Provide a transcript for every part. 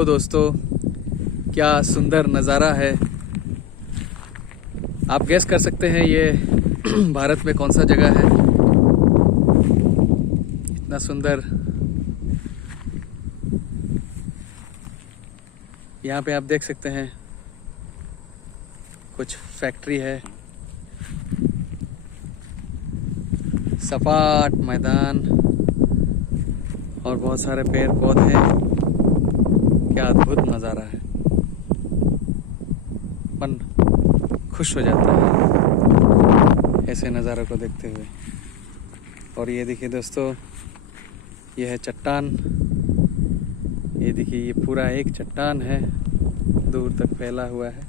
Hello दोस्तों, क्या सुंदर नज़ारा है। आप गैस कर सकते हैं ये भारत में कौन सा जगह है। इतना सुंदर। यहाँ पे आप देख सकते हैं कुछ फैक्ट्री है, सपाट मैदान और बहुत सारे पेड़ पौधे। क्या अद्भुत नज़ारा है, मन खुश हो जाता है ऐसे नज़ारों को देखते हुए। और ये देखिए दोस्तों, ये है चट्टान। ये देखिए, ये पूरा एक चट्टान है, दूर तक फैला हुआ है।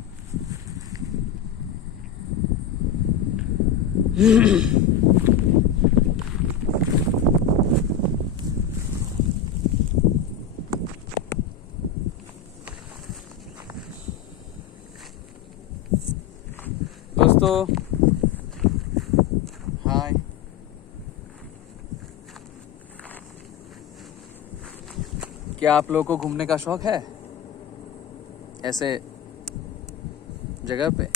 दोस्तों हाय, क्या आप लोगों को घूमने का शौक है ऐसे जगह पे?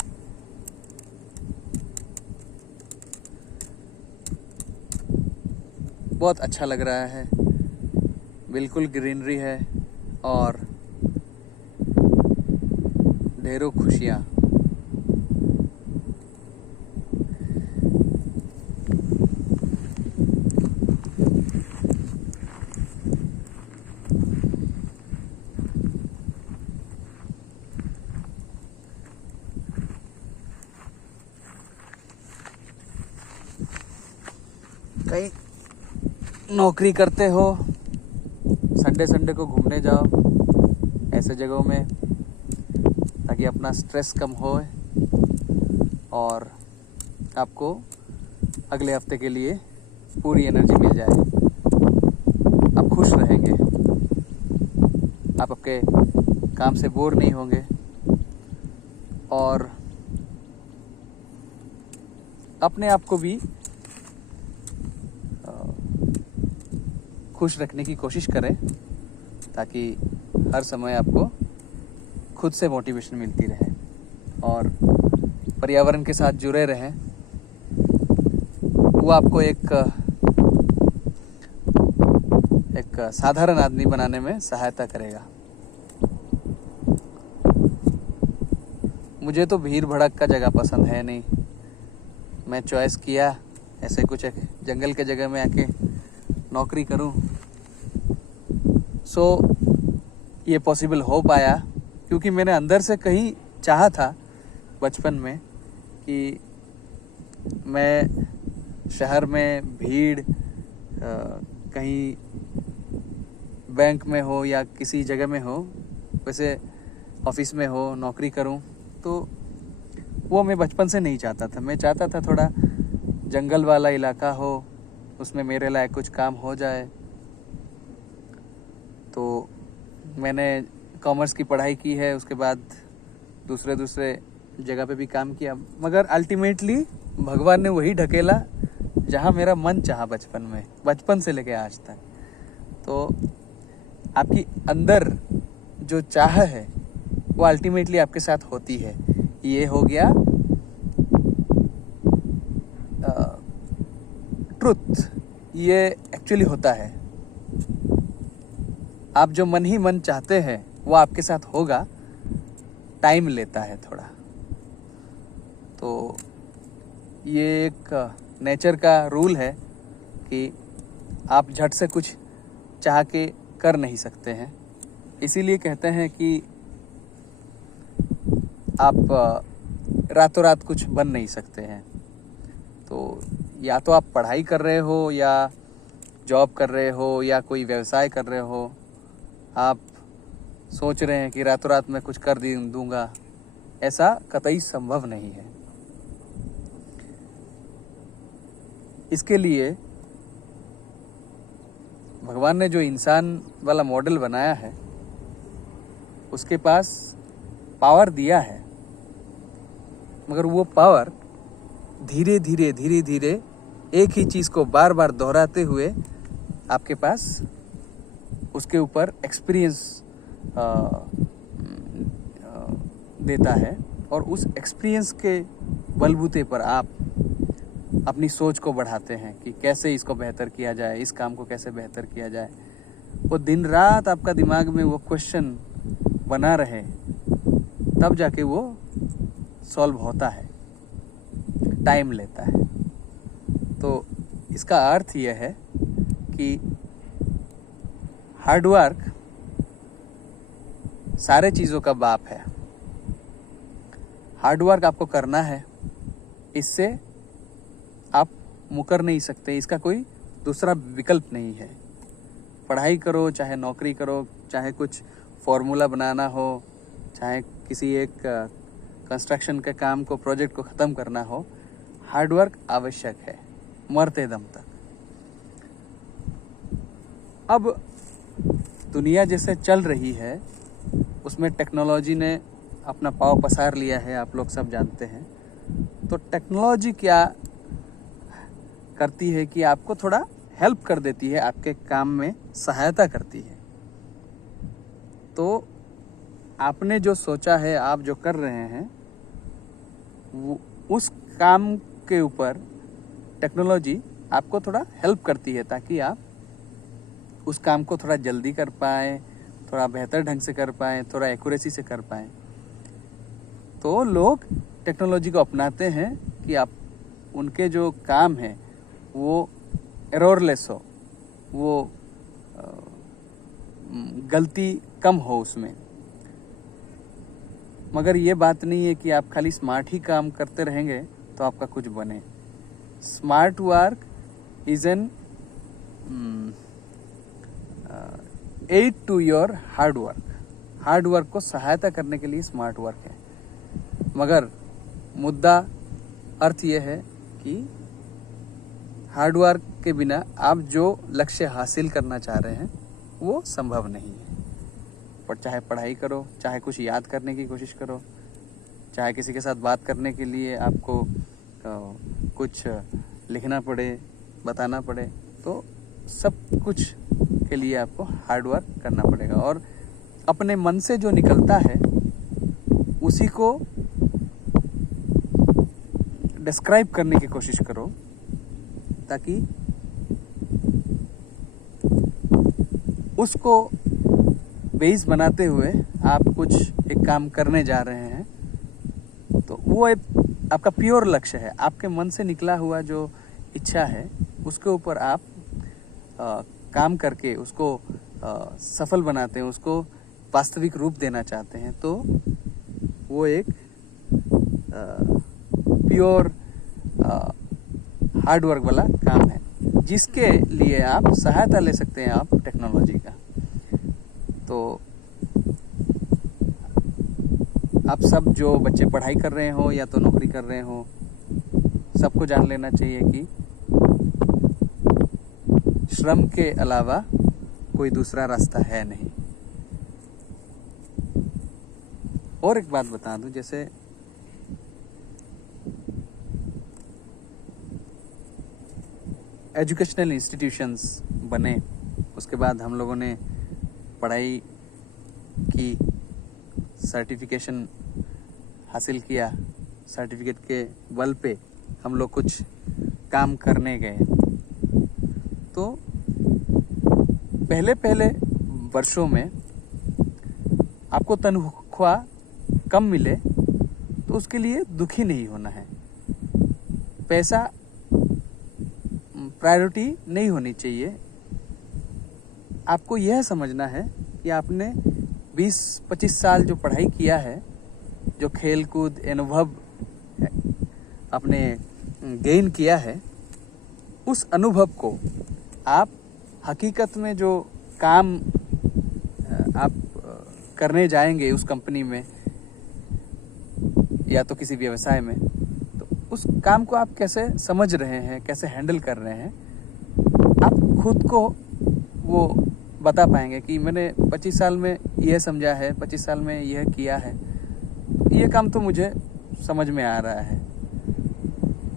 बहुत अच्छा लग रहा है, बिल्कुल ग्रीनरी है और ढेरों खुशियाँ। कहीं नौकरी करते हो, संडे को घूमने जाओ ऐसे जगहों में, ताकि अपना स्ट्रेस कम हो और आपको अगले हफ्ते के लिए पूरी एनर्जी मिल जाए। आप खुश रहेंगे, आप आपके काम से बोर नहीं होंगे और अपने आप को भी खुश रखने की कोशिश करें, ताकि हर समय आपको खुद से मोटिवेशन मिलती रहे और पर्यावरण के साथ जुड़े रहें। वो आपको एक साधारण आदमी बनाने में सहायता करेगा। मुझे तो भीड़ भड़क का जगह पसंद है नहीं। मैं चॉइस किया ऐसे कुछ एक जंगल के जगह में आके नौकरी करूं, सो ये पॉसिबल हो पाया क्योंकि मैंने अंदर से कहीं चाहा था बचपन में कि मैं शहर में भीड़, कहीं बैंक में हो या किसी जगह में हो, वैसे ऑफिस में हो, नौकरी करूं। तो वो मैं बचपन से नहीं चाहता था। मैं चाहता था थोड़ा जंगल वाला इलाका हो, उसमें मेरे लायक कुछ काम हो जाए। तो मैंने कॉमर्स की पढ़ाई की है, उसके बाद दूसरे जगह पे भी काम किया, मगर अल्टीमेटली भगवान ने वही ढकेला जहाँ मेरा मन चाहा बचपन से लेके आज तक। तो आपकी अंदर जो चाह है वो अल्टीमेटली आपके साथ होती है। ये हो गया ट्रुथ, ये एक्चुअली होता है। आप जो मन ही मन चाहते हैं वो आपके साथ होगा, टाइम लेता है थोड़ा। तो ये एक नेचर का रूल है कि आप झट से कुछ चाह के कर नहीं सकते हैं। इसीलिए कहते हैं कि आप रातों रात कुछ बन नहीं सकते हैं। तो या तो आप पढ़ाई कर रहे हो या जॉब कर रहे हो या कोई व्यवसाय कर रहे हो, आप सोच रहे हैं कि रातों रात मैं कुछ कर दूंगा, ऐसा कतई संभव नहीं है। इसके लिए भगवान ने जो इंसान वाला मॉडल बनाया है, उसके पास पावर दिया है, मगर वो पावर धीरे धीरे एक ही चीज़ को बार बार दोहराते हुए आपके पास उसके ऊपर एक्सपीरियंस देता है, और उस एक्सपीरियंस के बलबूते पर आप अपनी सोच को बढ़ाते हैं कि कैसे इसको बेहतर किया जाए, इस काम को कैसे बेहतर किया जाए। वो दिन रात आपका दिमाग में वो क्वेश्चन बना रहे, तब जाके वो सॉल्व होता है, टाइम लेता है। तो इसका अर्थ यह है कि हार्डवर्क सारे चीज़ों का बाप है। हार्डवर्क आपको करना है, इससे आप मुकर नहीं सकते, इसका कोई दूसरा विकल्प नहीं है। पढ़ाई करो, चाहे नौकरी करो, चाहे कुछ फॉर्मूला बनाना हो, चाहे किसी एक कंस्ट्रक्शन के काम को, प्रोजेक्ट को ख़त्म करना हो, हार्डवर्क आवश्यक है मरते दम तक। अब दुनिया जैसे चल रही है उसमें टेक्नोलॉजी ने अपना पाँव पसार लिया है, आप लोग सब जानते हैं। तो टेक्नोलॉजी क्या करती है कि आपको थोड़ा हेल्प कर देती है, आपके काम में सहायता करती है। तो आपने जो सोचा है, आप जो कर रहे हैं, वो उस काम के ऊपर टेक्नोलॉजी आपको थोड़ा हेल्प करती है, ताकि आप उस काम को थोड़ा जल्दी कर पाएँ, थोड़ा बेहतर ढंग से कर पाएँ, थोड़ा एक्यूरेसी से कर पाएँ। तो लोग टेक्नोलॉजी को अपनाते हैं कि आप उनके जो काम है वो एररलेस हो, वो गलती कम हो उसमें। मगर ये बात नहीं है कि आप खाली स्मार्ट ही काम करते रहेंगे तो आपका कुछ बने। Smart work is an aid to your hard work. Hard work को सहायता करने के लिए स्मार्ट वर्क है। मगर मुद्दा अर्थ यह है कि हार्ड वर्क के बिना आप जो लक्ष्य हासिल करना चाह रहे हैं वो संभव नहीं है। पर चाहे पढ़ाई करो, चाहे कुछ याद करने की कोशिश करो, चाहे किसी के साथ बात करने के लिए आपको कुछ लिखना पड़े, बताना पड़े, तो सब कुछ के लिए आपको हार्ड वर्क करना पड़ेगा। और अपने मन से जो निकलता है उसी को डिस्क्राइब करने की कोशिश करो, ताकि उसको बेस बनाते हुए आप कुछ एक काम करने जा रहे हैं, तो वो एक आपका प्योर लक्ष्य है, आपके मन से निकला हुआ जो इच्छा है उसके ऊपर आप काम करके उसको सफल बनाते हैं, उसको वास्तविक रूप देना चाहते हैं। तो वो एक प्योर हार्ड वर्क वाला काम है, जिसके लिए आप सहायता ले सकते हैं आप टेक्नोलॉजी का। तो आप सब जो बच्चे पढ़ाई कर रहे हो या तो नौकरी कर रहे हो, सबको जान लेना चाहिए कि श्रम के अलावा कोई दूसरा रास्ता है नहीं। और एक बात बता दूं, जैसे एजुकेशनल इंस्टीट्यूशंस बने, उसके बाद हम लोगों ने पढ़ाई की, सर्टिफिकेशन हासिल किया, सर्टिफिकेट के बल पे हम लोग कुछ काम करने गए। तो पहले पहले वर्षों में आपको तनख्वाह कम मिले तो उसके लिए दुखी नहीं होना है। पैसा प्रायोरिटी नहीं होनी चाहिए। आपको यह समझना है कि आपने 20-25 साल जो पढ़ाई किया है, जो खेल कूद अनुभव आपने गेन किया है, उस अनुभव को आप हकीकत में जो काम आप करने जाएंगे उस कंपनी में या तो किसी व्यवसाय में, तो उस काम को आप कैसे समझ रहे हैं, कैसे हैंडल कर रहे हैं, आप खुद को वो बता पाएंगे कि मैंने 25 साल में यह समझा है, 25 साल में यह किया है, ये काम तो मुझे समझ में आ रहा है।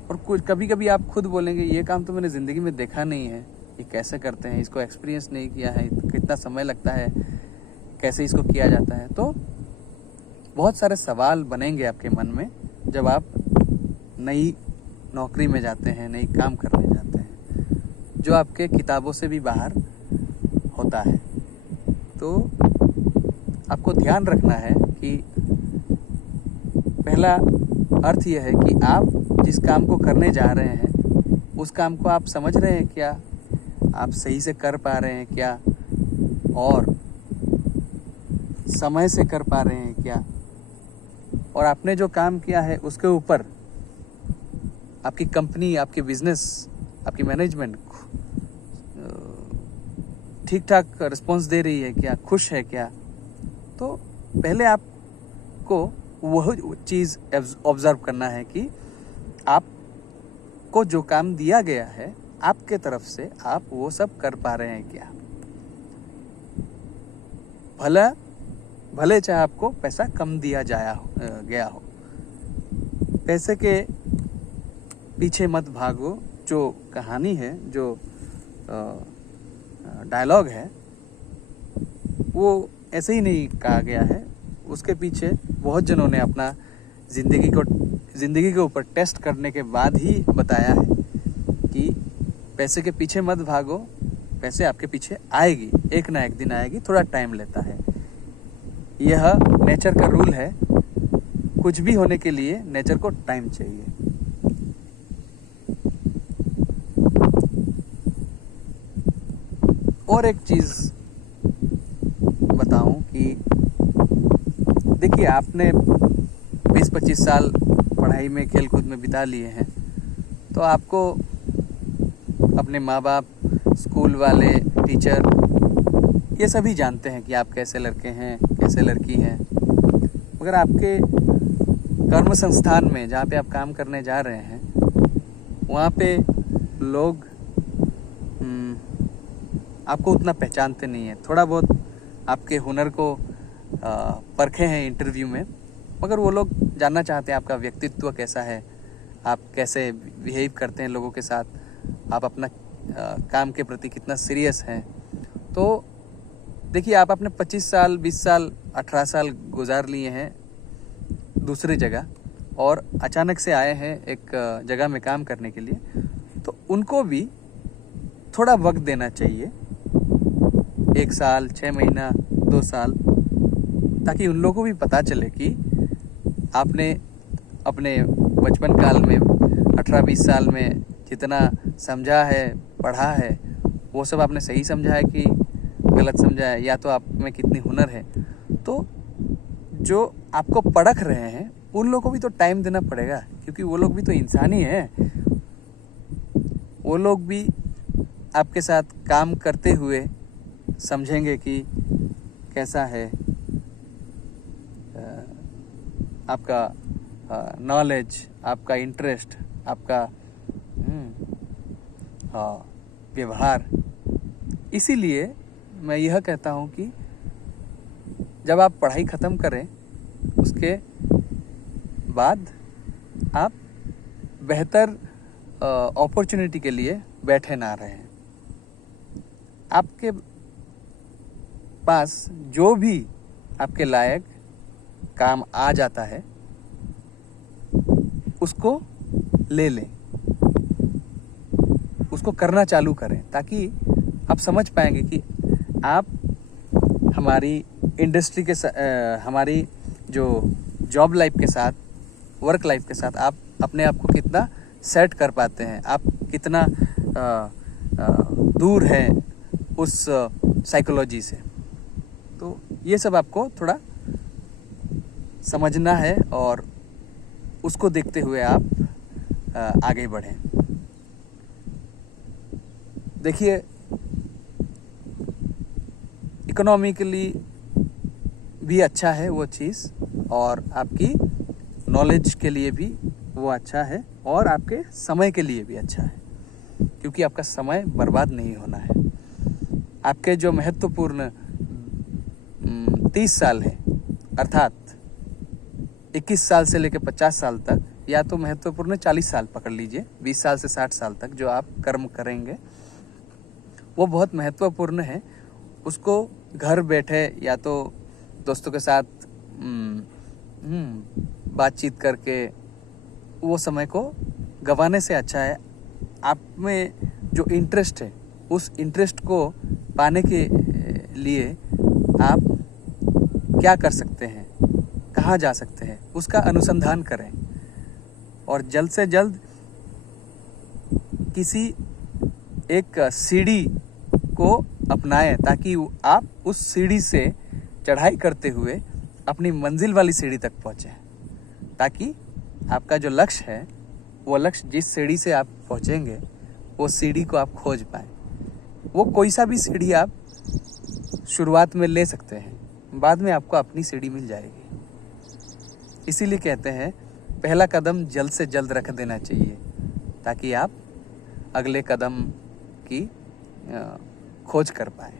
और कुछ कभी कभी आप खुद बोलेंगे ये काम तो मैंने ज़िंदगी में देखा नहीं है, ये कैसे करते हैं, इसको एक्सपीरियंस नहीं किया है, कितना समय लगता है, कैसे इसको किया जाता है। तो बहुत सारे सवाल बनेंगे आपके मन में जब आप नई नौकरी में जाते हैं, नई काम करने जाते हैं, जो आपके किताबों से भी बाहर होता है। तो आपको ध्यान रखना है कि पहला अर्थ यह है कि आप जिस काम को करने जा रहे हैं उस काम को आप समझ रहे हैं क्या, आप सही से कर पा रहे हैं क्या, और समय से कर पा रहे हैं क्या, और आपने जो काम किया है उसके ऊपर आपकी कंपनी, आपकी बिजनेस, आपकी मैनेजमेंट ठीक ठाक रिस्पॉन्स दे रही है क्या, खुश है क्या। तो पहले आपको वह चीज़ ऑब्जर्व करना है कि आपको जो काम दिया गया है आपके तरफ से आप वो सब कर पा रहे हैं क्या। भले चाहे आपको पैसा कम दिया गया हो, पैसे के पीछे मत भागो। जो कहानी है, जो डायलॉग है, वो ऐसे ही नहीं कहा गया है। उसके पीछे बहुत जनों ने अपना ज़िंदगी के ऊपर टेस्ट करने के बाद ही बताया है कि पैसे के पीछे मत भागो, पैसे आपके पीछे आएगी, एक ना एक दिन आएगी, थोड़ा टाइम लेता है। यह नेचर का रूल है, कुछ भी होने के लिए नेचर को टाइम चाहिए। और एक चीज़ बताऊं कि देखिए, आपने 20-25 साल पढ़ाई में, खेलकूद में बिता लिए हैं, तो आपको अपने माँ बाप, स्कूल वाले, टीचर, ये सभी जानते हैं कि आप कैसे लड़के हैं, कैसे लड़की हैं। मगर आपके कर्म संस्थान में, जहाँ पे आप काम करने जा रहे हैं, वहाँ पे लोग आपको उतना पहचानते नहीं हैं। थोड़ा बहुत आपके हुनर को परखे हैं इंटरव्यू में, मगर वो लोग जानना चाहते हैं आपका व्यक्तित्व कैसा है, आप कैसे बिहेव करते हैं लोगों के साथ, आप अपना काम के प्रति कितना सीरियस हैं। तो देखिए, आप अपने 25 साल, 20 साल, 18 साल गुजार लिए हैं दूसरी जगह और अचानक से आए हैं एक जगह में काम करने के लिए, तो उनको भी थोड़ा वक्त देना चाहिए, 1 साल, 6 महीना, 2 साल, ताकि उन लोगों को भी पता चले कि आपने अपने बचपन काल में 18-20 साल में जितना समझा है, पढ़ा है, वो सब आपने सही समझा है कि गलत समझा है, या तो आप में कितनी हुनर है। तो जो आपको परख रहे हैं उन लोगों को भी तो टाइम देना पड़ेगा, क्योंकि वो लोग भी तो इंसान ही हैं। वो लोग भी आपके साथ काम करते हुए समझेंगे कि कैसा है आपका नॉलेज, आपका इंटरेस्ट, आपका व्यवहार। इसीलिए मैं यह कहता हूँ कि जब आप पढ़ाई ख़त्म करें, उसके बाद आप बेहतर अपॉर्चुनिटी के लिए बैठे ना रहें। आपके पास जो भी आपके लायक काम आ जाता है उसको ले लें, उसको करना चालू करें, ताकि आप समझ पाएंगे कि आप हमारी इंडस्ट्री के हमारी जो जॉब लाइफ के साथ, वर्क लाइफ के साथ आप अपने आप को कितना सेट कर पाते हैं, आप कितना दूर हैं उस साइकोलॉजी से। तो ये सब आपको थोड़ा समझना है और उसको देखते हुए आप आगे बढ़ें। देखिए, इकोनॉमिकली भी अच्छा है वो चीज़, और आपकी नॉलेज के लिए भी वो अच्छा है, और आपके समय के लिए भी अच्छा है, क्योंकि आपका समय बर्बाद नहीं होना है। आपके जो महत्वपूर्ण 30 साल है, अर्थात 21 साल से लेकर 50 साल तक, या तो महत्वपूर्ण 40 साल पकड़ लीजिए, 20 साल से 60 साल तक जो आप कर्म करेंगे वो बहुत महत्वपूर्ण है। उसको घर बैठे या तो दोस्तों के साथ बातचीत करके वो समय को गंवाने से अच्छा है आप में जो इंटरेस्ट है उस इंटरेस्ट को पाने के लिए आप क्या कर सकते हैं, कहाँ जा सकते हैं, उसका अनुसंधान करें और जल्द से जल्द किसी एक सीढ़ी को अपनाएं ताकि आप उस सीढ़ी से चढ़ाई करते हुए अपनी मंजिल वाली सीढ़ी तक पहुँचें, ताकि आपका जो लक्ष्य है वो लक्ष्य जिस सीढ़ी से आप पहुँचेंगे वो सीढ़ी को आप खोज पाएँ। वो कोई सा भी सीढ़ी आप शुरुआत में ले सकते हैं, बाद में आपको अपनी सीढ़ी मिल जाएगी। इसीलिए कहते हैं पहला कदम जल्द से जल्द रख देना चाहिए ताकि आप अगले कदम की खोज कर पाए।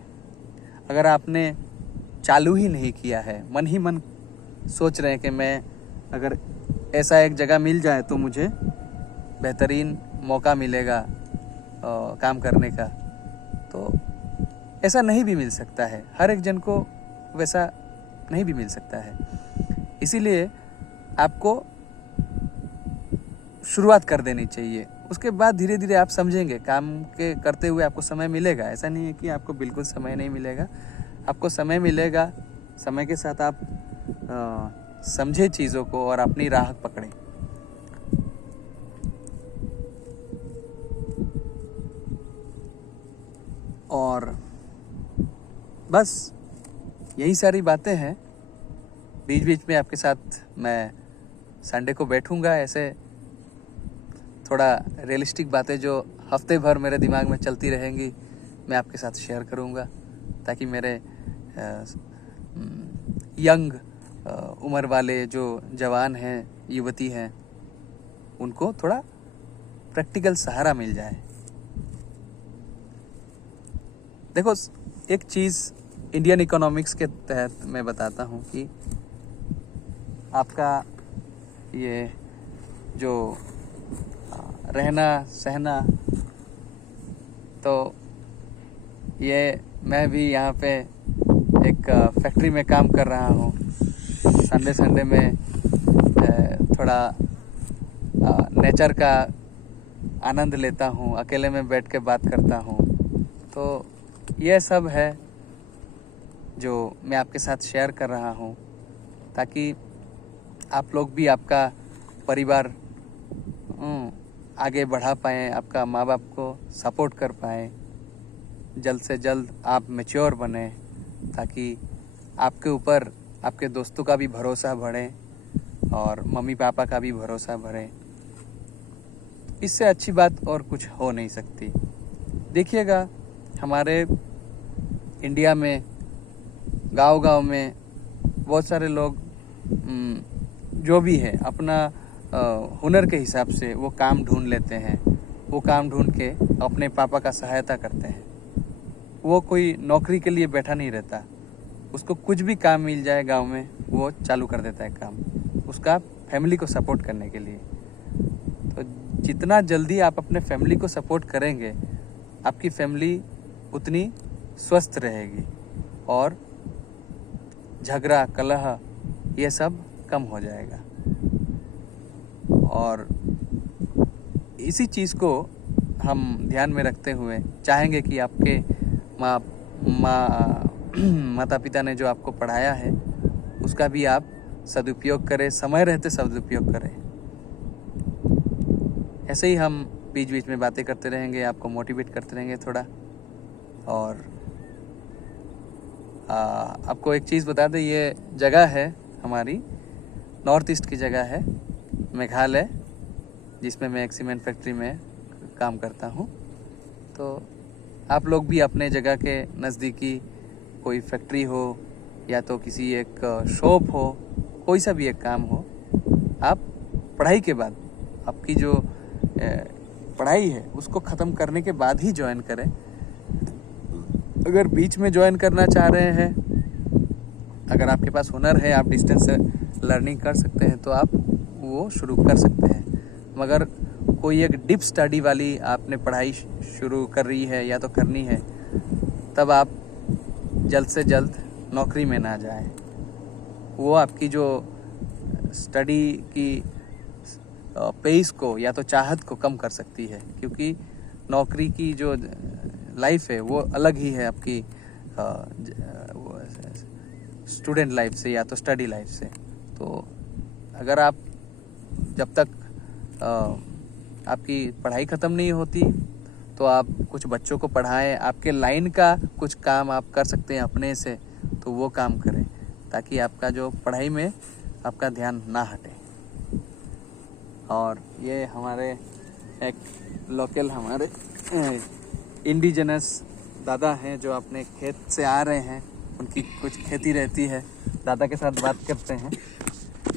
अगर आपने चालू ही नहीं किया है, मन ही मन सोच रहे हैं कि मैं अगर ऐसा एक जगह मिल जाए तो मुझे बेहतरीन मौका मिलेगा काम करने का, तो ऐसा नहीं भी मिल सकता है। हर एक जन को वैसा नहीं भी मिल सकता है। इसीलिए आपको शुरुआत कर देनी चाहिए। उसके बाद धीरे धीरे आप समझेंगे, काम के करते हुए आपको समय मिलेगा। ऐसा नहीं है कि आपको बिल्कुल समय नहीं मिलेगा, आपको समय मिलेगा। समय के साथ आप समझे चीज़ों को और अपनी राह पकड़ें। और बस यही सारी बातें हैं। बीच बीच में आपके साथ मैं संडे को बैठूंगा, ऐसे थोड़ा रियलिस्टिक बातें जो हफ्ते भर मेरे दिमाग में चलती रहेंगी मैं आपके साथ शेयर करूंगा, ताकि मेरे यंग उम्र वाले जो जवान हैं, युवती हैं, उनको थोड़ा प्रैक्टिकल सहारा मिल जाए। देखो, एक चीज़ इंडियन इकोनॉमिक्स के तहत मैं बताता हूँ कि आपका ये जो रहना सहना, तो ये मैं भी यहाँ पे एक फैक्ट्री में काम कर रहा हूँ। संडे में थोड़ा नेचर का आनंद लेता हूँ, अकेले में बैठ के बात करता हूँ। तो ये सब है जो मैं आपके साथ शेयर कर रहा हूँ, ताकि आप लोग भी आपका परिवार आगे बढ़ा पाएँ, आपका माँ बाप को सपोर्ट कर पाएँ। जल्द से जल्द आप मैच्योर बने, ताकि आपके ऊपर आपके दोस्तों का भी भरोसा बढ़े और मम्मी पापा का भी भरोसा बढ़े। इससे अच्छी बात और कुछ हो नहीं सकती। देखिएगा, हमारे इंडिया में गांव-गांव में बहुत सारे लोग जो भी है अपना हुनर के हिसाब से वो काम ढूंढ लेते हैं। वो काम ढूंढ के अपने पापा का सहायता करते हैं। वो कोई नौकरी के लिए बैठा नहीं रहता, उसको कुछ भी काम मिल जाए गांव में वो चालू कर देता है काम, उसका फैमिली को सपोर्ट करने के लिए। तो जितना जल्दी आप अपने फैमिली को सपोर्ट करेंगे, आपकी फैमिली उतनी स्वस्थ रहेगी और झगड़ा कलह ये सब कम हो जाएगा। और इसी चीज़ को हम ध्यान में रखते हुए चाहेंगे कि आपके माता पिता ने जो आपको पढ़ाया है उसका भी आप सदुपयोग करें, समय रहते सदुपयोग करें। ऐसे ही हम बीच बीच में बातें करते रहेंगे, आपको मोटिवेट करते रहेंगे थोड़ा। और आपको एक चीज़ बता दें, ये जगह है हमारी नॉर्थ ईस्ट की जगह है, मेघालय, जिसमें मैं एक सीमेंट फैक्ट्री में काम करता हूँ। तो आप लोग भी अपने जगह के नज़दीकी कोई फैक्ट्री हो या तो किसी एक शॉप हो, कोई सा भी एक काम हो, आप पढ़ाई के बाद आपकी जो पढ़ाई है उसको ख़त्म करने के बाद ही ज्वाइन करें। अगर बीच में ज्वाइन करना चाह रहे हैं, अगर आपके पास हुनर है, आप डिस्टेंस से लर्निंग कर सकते हैं, तो आप वो शुरू कर सकते हैं। मगर कोई एक डीप स्टडी वाली आपने पढ़ाई शुरू कर रही है या तो करनी है, तब आप जल्द से जल्द नौकरी में ना जाए। वो आपकी जो स्टडी की पेस को या तो चाहत को कम कर सकती है, क्योंकि नौकरी की जो लाइफ है वो अलग ही है आपकी स्टूडेंट लाइफ से या तो स्टडी लाइफ से। तो अगर आप जब तक आपकी पढ़ाई ख़त्म नहीं होती तो आप कुछ बच्चों को पढ़ाएं, आपके लाइन का कुछ काम आप कर सकते हैं अपने से, तो वो काम करें ताकि आपका जो पढ़ाई में आपका ध्यान ना हटे। और ये हमारे एक लोकल हमारे इंडिजिनस दादा हैं जो अपने खेत से आ रहे हैं, उनकी कुछ खेती रहती है। दादा के साथ बात करते हैं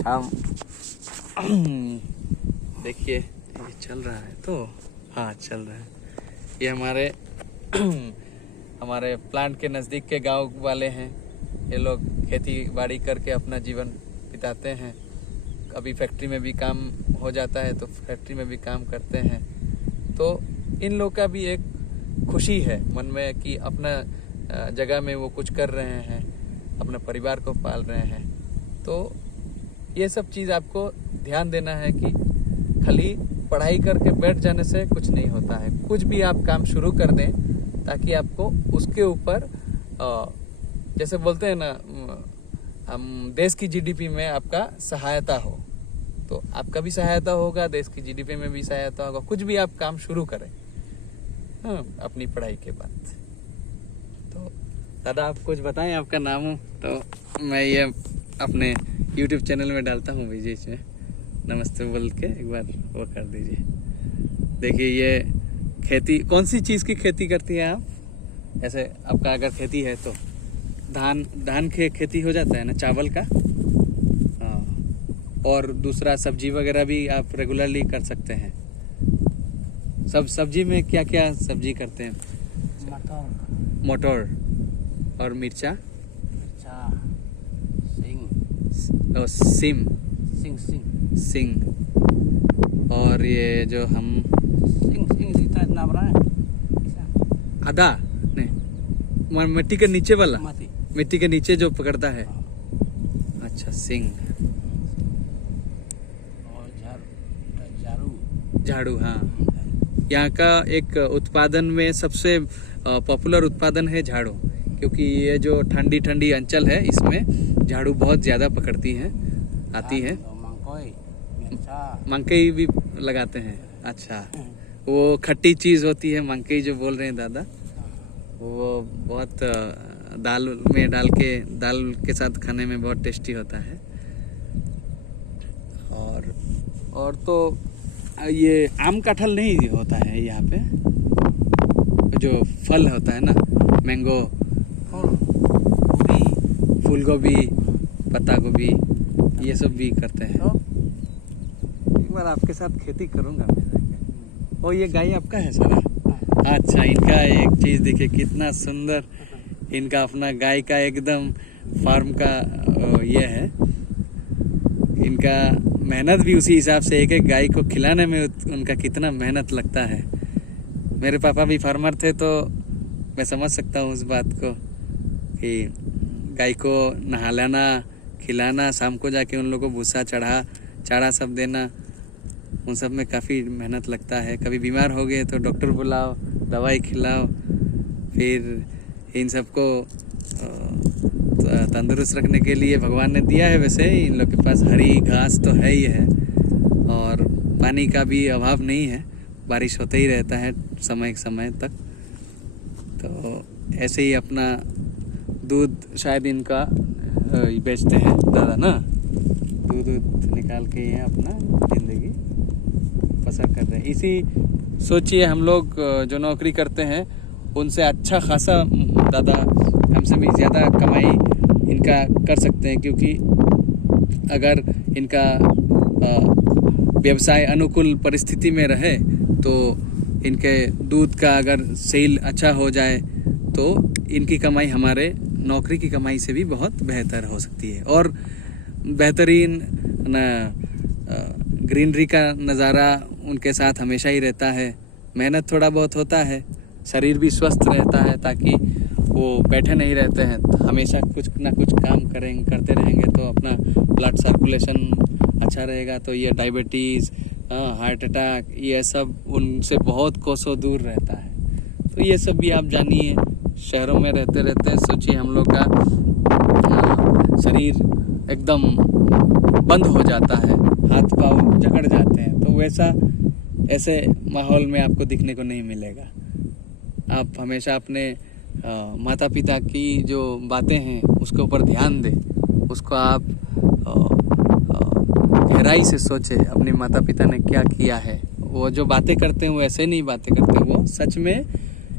हम। देखिए ये चल रहा है तो हाँ चल रहा है। ये हमारे प्लांट के नज़दीक के गांव वाले हैं। ये लोग खेती बाड़ी करके अपना जीवन बिताते हैं। कभी फैक्ट्री में भी काम हो जाता है तो फैक्ट्री में भी काम करते हैं। तो इन लोग का भी एक खुशी है मन में कि अपना जगह में वो कुछ कर रहे हैं, अपने परिवार को पाल रहे हैं। तो ये सब चीज़ आपको ध्यान देना है कि खाली पढ़ाई करके बैठ जाने से कुछ नहीं होता है। कुछ भी आप काम शुरू कर दें ताकि आपको उसके ऊपर जैसे बोलते हैं ना, हम देश की जीडीपी में आपका सहायता हो, तो आपका भी सहायता होगा, देश की जीडीपी में भी सहायता होगा। कुछ भी आप काम शुरू करें अपनी पढ़ाई के बाद। तो दादा आप कुछ बताएं, आपका नाम हो तो मैं ये अपने YouTube चैनल में डालता हूँ बीच में, नमस्ते बोल के एक बार वो कर दीजिए। देखिए ये खेती, कौन सी चीज़ की खेती करती हैं आप? ऐसे आपका अगर खेती है तो धान के खेती हो जाता है ना, चावल का। हाँ, और दूसरा सब्जी वगैरह भी आप रेगुलरली कर सकते हैं। सब सब्जी में क्या क्या सब्जी करते हैं? मटर और मिर्चा, सिंग और ये जो हम आधा नहीं, मिट्टी के नीचे वाला, मिट्टी के नीचे जो पकड़ता है। अच्छा, सिंग और झाड़ू। हाँ, यहाँ का एक उत्पादन में सबसे पॉपुलर उत्पादन है झाड़ू, क्योंकि ये जो ठंडी ठंडी अंचल है इसमें झाड़ू बहुत ज़्यादा पकड़ती हैं, आती है। मंकई भी लगाते हैं। अच्छा, वो खट्टी चीज़ होती है मंकई जो बोल रहे हैं दादा, वो बहुत दाल में डाल के, दाल के साथ खाने में बहुत टेस्टी होता है। और तो ये आम कटहल नहीं होता है यहाँ पे, जो फल होता है ना, मैंगो, फूल गोभी, पत्ता गोभी, ये सब भी करते हैं। एक बार आपके साथ खेती करूँगा मैं। और ये गाय आपका है सारा? अच्छा, इनका एक चीज़ देखिए कितना सुंदर, इनका अपना गाय का एकदम फार्म का ये है। इनका मेहनत भी उसी हिसाब से, एक एक गाय को खिलाने में उनका कितना मेहनत लगता है। मेरे पापा भी फार्मर थे तो मैं समझ सकता हूँ उस बात को कि गाय को नहलाना, खिलाना, शाम को जाके उन लोगों को भूसा चारा सब देना, उन सब में काफ़ी मेहनत लगता है। कभी बीमार हो गए तो डॉक्टर बुलाओ, दवाई खिलाओ, फिर इन सबको तंदुरुस्त रखने के लिए भगवान ने दिया है। वैसे इन लोग के पास हरी घास तो है ही है, और पानी का भी अभाव नहीं है, बारिश होते ही रहता है समय तक। तो ऐसे ही अपना दूध शायद इनका बेचते हैं दादा ना, दूध निकाल के ये अपना ज़िंदगी बसर कर रहे हैं। इसी सोचिए हम लोग जो नौकरी करते हैं उनसे अच्छा खासा दादा हमसे भी ज़्यादा कमाई इनका कर सकते हैं, क्योंकि अगर इनका व्यवसाय अनुकूल परिस्थिति में रहे तो इनके दूध का अगर सेल अच्छा हो जाए तो इनकी कमाई हमारे नौकरी की कमाई से भी बहुत बेहतर हो सकती है। और बेहतरीन ग्रीनरी का नज़ारा उनके साथ हमेशा ही रहता है। मेहनत थोड़ा बहुत होता है, शरीर भी स्वस्थ रहता है, ताकि वो बैठे नहीं रहते हैं, हमेशा कुछ ना कुछ काम करते रहेंगे तो अपना ब्लड सर्कुलेशन अच्छा रहेगा, तो ये डायबिटीज़, हार्ट अटैक, ये सब उनसे बहुत कोसों दूर रहता है। तो ये सब भी आप जानिए। शहरों में रहते रहते सोचिए हम लोग का शरीर एकदम बंद हो जाता है, हाथ पाँव जकड़ जाते हैं, तो वैसा ऐसे माहौल में आपको दिखने को नहीं मिलेगा। आप हमेशा अपने माता पिता की जो बातें हैं उसके ऊपर ध्यान दें, उसको आप गहराई से सोचें, अपने माता पिता ने क्या किया है। वो जो बातें करते हैं वो ऐसे नहीं बातें करते हैं, वो सच में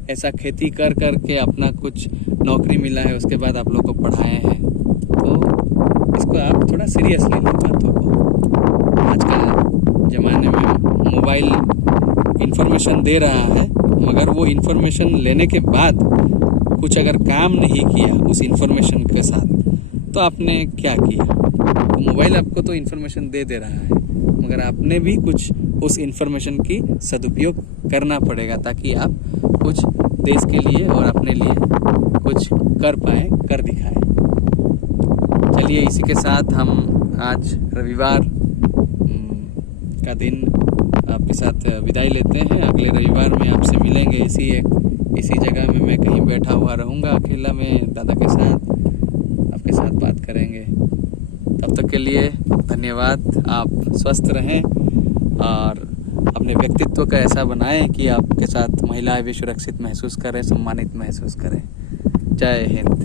ऐसा खेती कर कर के अपना कुछ नौकरी मिला है, उसके बाद आप लोग को पढ़ाए हैं। तो इसको आप थोड़ा सीरियस ले लें बातों को। आजकल ज़माने में मोबाइल इन्फॉर्मेशन दे रहा है, मगर वो इन्फॉर्मेशन लेने के बाद कुछ अगर काम नहीं किया उस इन्फॉर्मेशन के साथ, तो आपने क्या किया? तो मोबाइल आपको तो इन्फॉर्मेशन दे रहा है, मगर आपने भी कुछ उस इन्फॉर्मेशन की सदुपयोग करना पड़ेगा, ताकि आप कुछ देश के लिए और अपने लिए कुछ कर पाएँ, कर दिखाएं। चलिए, इसी के साथ हम आज रविवार का दिन आपके साथ विदाई लेते हैं। अगले रविवार में आपसे मिलेंगे इसी जगह में। मैं कहीं बैठा हुआ रहूँगा अकेला में दादा के साथ, आपके साथ बात करेंगे। तब तक के लिए धन्यवाद। आप स्वस्थ रहें और अपने व्यक्तित्व का ऐसा बनाएं कि आपके साथ महिलाएं भी सुरक्षित महसूस करें, सम्मानित महसूस करें। जय हिंद।